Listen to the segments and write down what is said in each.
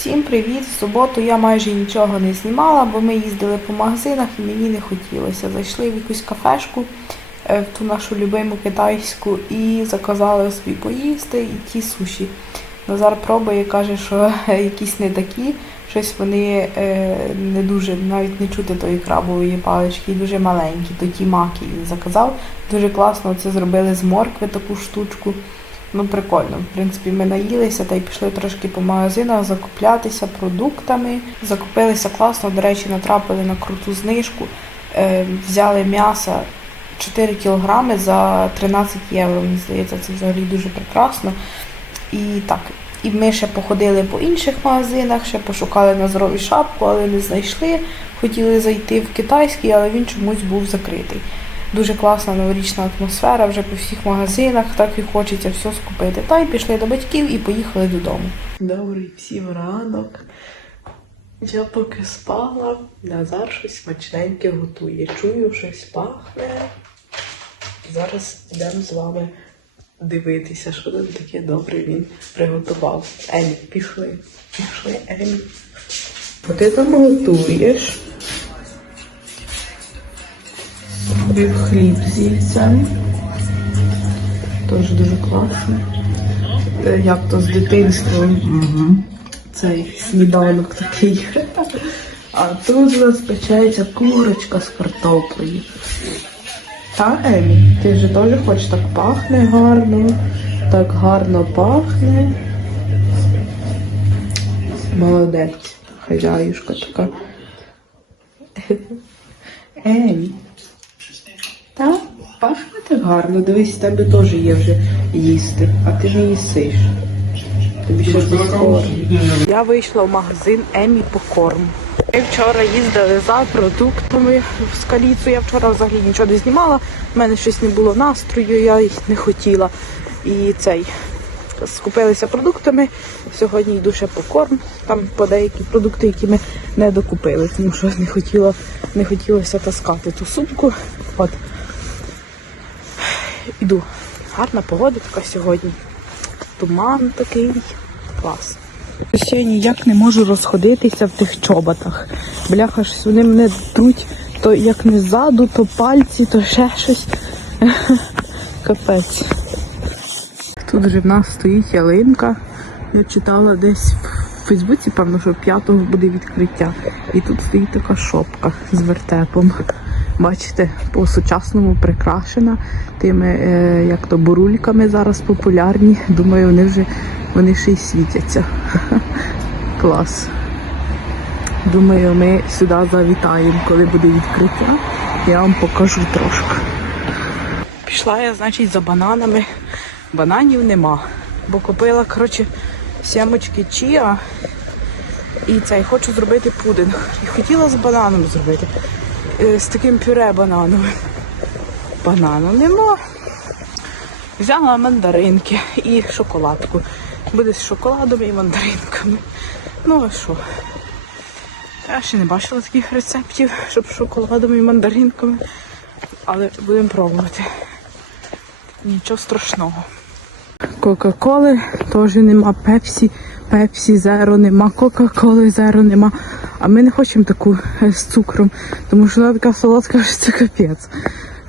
Всім привіт! В суботу я майже нічого не знімала, бо ми їздили по магазинах і мені не хотілося. Зайшли в якусь кафешку, е, в ту нашу любиму китайську, і заказали собі поїсти і ті суші. Назар пробує, каже, що якісь не такі, щось вони е, не дуже, навіть не чути тої крабової палички, дуже маленькі, то ті маки він заказав. Дуже класно це зробили з моркви таку штучку. Ну, прикольно. В принципі, ми наїлися та й пішли трошки по магазинах закуплятися продуктами. Закупилися класно, до речі, натрапили на круту знижку. Е, взяли м'яса 4 кілограми за 13 євро. Мені здається, це взагалі дуже прекрасно. І так, і ми ще походили по інших магазинах, ще пошукали на здорові шапку, але не знайшли. Хотіли зайти в китайський, але він чомусь був закритий. Дуже класна новорічна атмосфера вже по всіх магазинах, так і хочеться все скупити. Та й пішли до батьків і поїхали додому. Добрий всім ранок. Я поки спала, Назар щось смачненьке готує. Чую, щось пахне. Зараз йдемо з вами дивитися, що там таке добре він приготував. Емі, пішли. Пішли, Емі. Ти там готуєш? Купив хліб з яйцем. Теж дуже класно. Е, Як то з дитинства. Угу. Цей сніданок такий. А тут у нас печеться курочка з картоплею. Та, Емі, ти ж теж хочеш так пахне гарно. Так гарно пахне. Молодець. Хазяюшка така. Емі. Та, пахне так гарно. Дивись, в тебе теж є вже їсти, а ти ж не їсиш. Тобі ще скоро. Я вийшла в магазин Емі Покорм. Ми вчора їздили за продуктами в скаліцу. Я вчора взагалі нічого не знімала. У мене щось не було настрою, я й не хотіла. І цей скупилися продуктами. Сьогодні йду ще по корм. Там по деякі продукти, які ми не докупили, тому що не хотіла, не хотілося таскати ту сумку. От. Іду. Гарна погода така сьогодні. Туман такий. Клас. Ще ніяк не можу розходитися в тих чоботах. Бляха, щось вони мене труть то як не ззаду, то пальці, то ще щось. Капець. Тут вже в нас стоїть ялинка. Я читала десь в Фейсбуці, певно, що 5-го буде відкриття. І тут стоїть така шопка з вертепом. Бачите, по-сучасному прикрашена тими, е, як то бурульками зараз популярні. Думаю, вони вже вони ще й світяться. Клас. Думаю, ми сюди завітаємо, коли буде відкриття. Я вам покажу трошки. Пішла я, значить, за бананами. Бананів нема. Бо купила, коротше, сімочки чіа. І цей хочу зробити пудинг. І хотіла з бананом зробити. Е, З таким пюре банановим. Банану нема. Взяла мандаринки і шоколадку. Буде з шоколадом і мандаринками. Ну а що? Я ще не бачила таких рецептів, щоб з шоколадом і мандаринками. Але будемо пробувати. Нічого страшного. Кока-коли теж нема, пепсі, пепсі зеро нема, кока-коли зеро нема. А ми не хочемо таку е, з цукром, тому що вона така солодка, що це капець.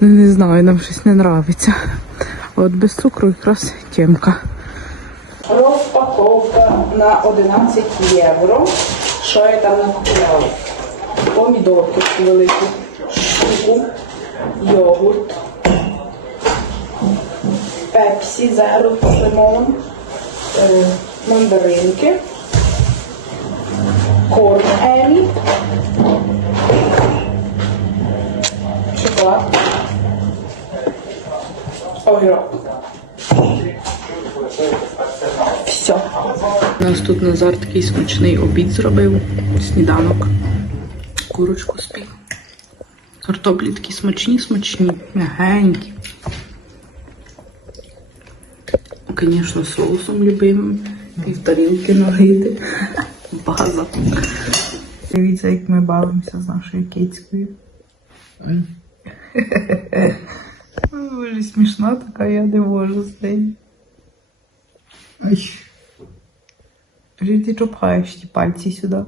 Ну, Не знаю, нам щось не подобається. От без цукру якраз тємка. Розпаковка на 11 євро. Що я там накупувала? Помідорки велику, штуку, йогурт, пепсі зеро з лимоном, е, мандаринки, корм Емі, шоколад, огірок. Все. У нас тут Назар такий смачний обід зробив. Сніданок. Курочку спів. Картоплі такі смачні, смачні, м'ягенькі. Звісно, соусом любимим. Пів тарілки налити. База. Дивіться, як ми бавимося з нашою кицькою. Боже, смішна така, я не можу з нею. Ай. Вже ти чопаєш ті пальці сюди.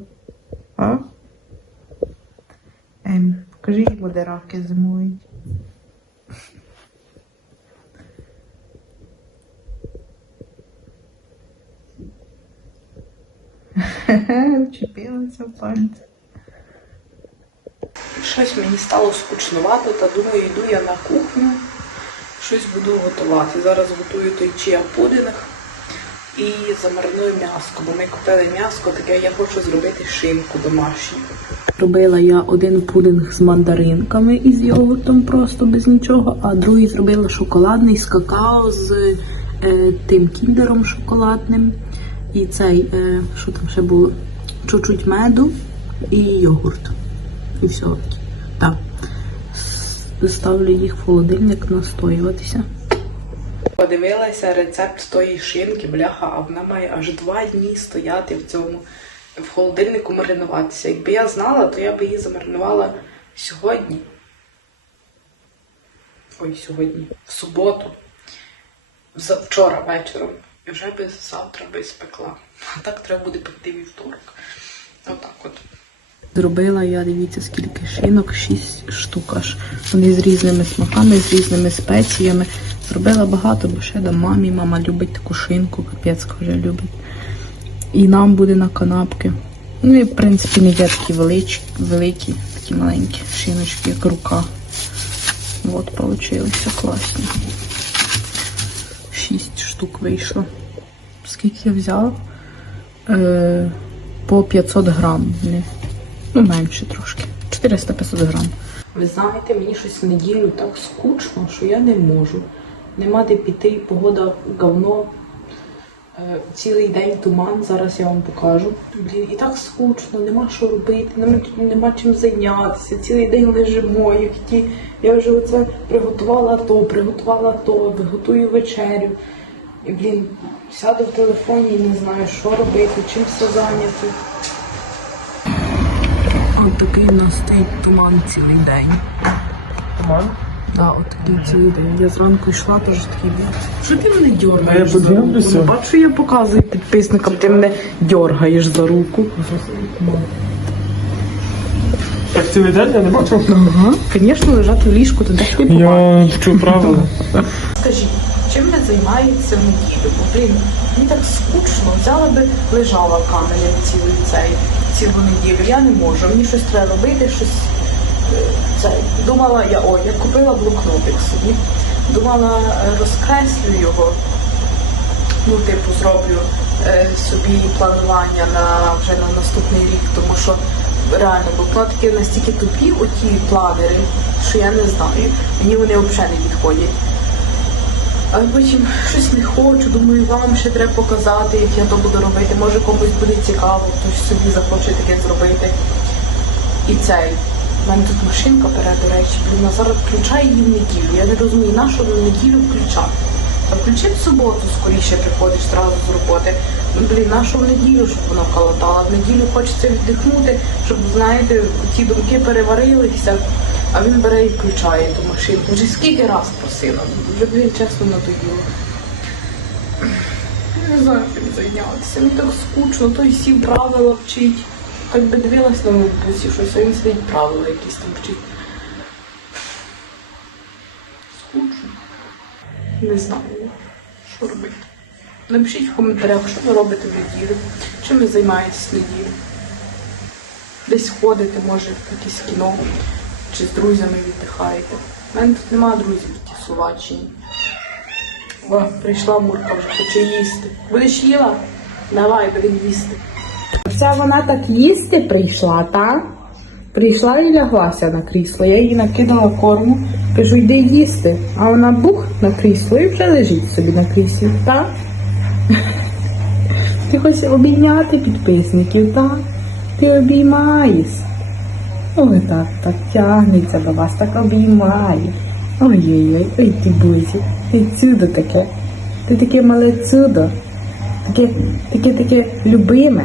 А? Ем, покажи йому, де раки зимують. Вчепилася в пальці. Щось мені стало скучнувато, та думаю, йду я на кухню, щось буду готувати. Зараз готую той чия пудинг і замариную м'яско, бо ми купили м'яско, таке я хочу зробити шинку домашню. Робила я один пудинг з мандаринками і з йогуртом просто без нічого, а другий зробила шоколадний з какао з е, тим кіндером шоколадним. І цей, е, що там ще було? Чуть-чуть меду і йогурт. І все. Так. Ставлю їх в холодильник настоюватися. Подивилася рецепт тої шинки, бляха, а вона має аж два дні стояти в цьому в холодильнику маринуватися. Якби я знала, то я би її замаринувала сьогодні. Ой, сьогодні, в суботу, вчора вечором. І вже би завтра би спекла. А так треба буде пекти вівторок. Отак от. Зробила я, дивіться, скільки шинок, 6 штук аж. Вони з різними смаками, з різними спеціями. Зробила багато, бо ще дам мамі. Мама любить таку шинку, капець каже, любить. І нам буде на канапки. Ну і в принципі не є такі величкі, великі, такі маленькі шиночки, як рука. От, получилися класні. Шість штук вийшло. Скільки я взяла? Е, по 500 грам. Ну, менше трошки. 400-500 грам. Ви знаєте, мені щось в неділю так скучно, що я не можу. Нема де піти, погода говно. Е, Цілий день туман, зараз я вам покажу. Блін, і так скучно, нема що робити, нема, нема чим зайнятися. Цілий день лежимо, як ті. Я вже оце приготувала то, приготувала то, готую вечерю. І, блін, сяду в телефоні і не знаю, що робити, чим все зайняти. От такий у нас стоїть туман цілий день. Туман? Да, от такий цілий день. Я зранку йшла, теж такий був. Що ти мене дергаєш? я за руку? подивлюся. Ну, бачу, я показую підписникам, ти мене дергаєш за руку. Так цілий день я не бачив. Ага. Звісно, лежати в ліжку, то де ж ти побачиш? Я вчу правила. Скажіть, чим ви займаєтеся в неділю? Блін, мені так скучно. Взяла би, лежала каменем цілий цей, цілу неділю. Я не можу. Мені щось треба робити, щось е, цей. Думала я, ой, я купила блокнотик собі. Думала, е, розкреслю його. Ну, типу, зроблю е, собі планування на вже на наступний рік, тому що реально блокнотики настільки тупі, оті планери, що я не знаю. Мені вони взагалі не підходять. Але потім щось не хочу, думаю, вам ще треба показати, як я то буду робити. Може комусь буде цікаво, хтось собі захоче таке зробити. І цей. У мене тут машинка перед, до речі, блін, зараз включає її в неділю. Я не розумію, на що в неділю включати. Та включи в суботу, скоріше приходиш зразу з роботи. Ну, блін, на що в неділю, щоб вона калатала? В неділю хочеться віддихнути, щоб, знаєте, ті думки переварилися. А він бере і включає ту машинку. Вже скільки раз просила. Вже блін, чесно надоїло. Я не знаю, чим зайнятися. Мені так скучно, той сів правила вчить. Так би дивилась на ноутбуці щось, а він сидить правила якісь там вчить. Скучно. Не знаю, що робити. Напишіть в коментарях, що ви робите в неділю, чим ви займаєтесь в неділю. Десь ходите, може, в якесь кіно, чи з друзями віддихаєте. У мене тут немає друзів в тій Словаччині. О, прийшла Мурка вже хоче їсти. Будеш їла? Давай, будемо їсти. Це вона так їсти прийшла, так? Прийшла і ляглася на крісло. Я їй накидала корму, кажу, йди їсти. А вона бух на крісло і вже лежить собі на кріслі, так? Ти хочеш обійняти підписників, так? Ти обіймаєш. Ой, так, так тягнеться до вас, так обіймає. Ой-ой-ой, ой ти бузі, ти чудо таке. Ти таке мале чудо. Таке, таке, таке любиме.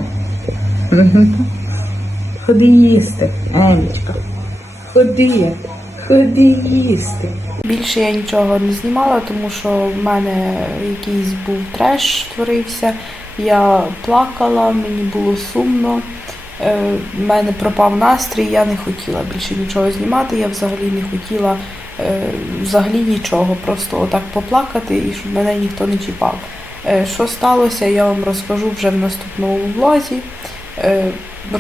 Ходи їсти, Емічка. Ходи, ходи їсти. Більше я нічого не знімала, тому що в мене якийсь був треш творився. Я плакала, мені було сумно. Е, в мене пропав настрій, я не хотіла більше нічого знімати, я взагалі не хотіла е, взагалі нічого, просто отак поплакати і щоб мене ніхто не чіпав. Е, що сталося, я вам розкажу вже в наступному влозі.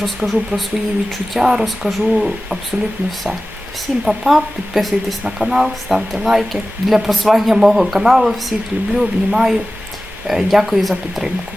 Розкажу про свої відчуття, розкажу абсолютно все. Всім па-па, підписуйтесь на канал, ставте лайки для просування мого каналу. Всіх люблю, обнімаю. Дякую за підтримку.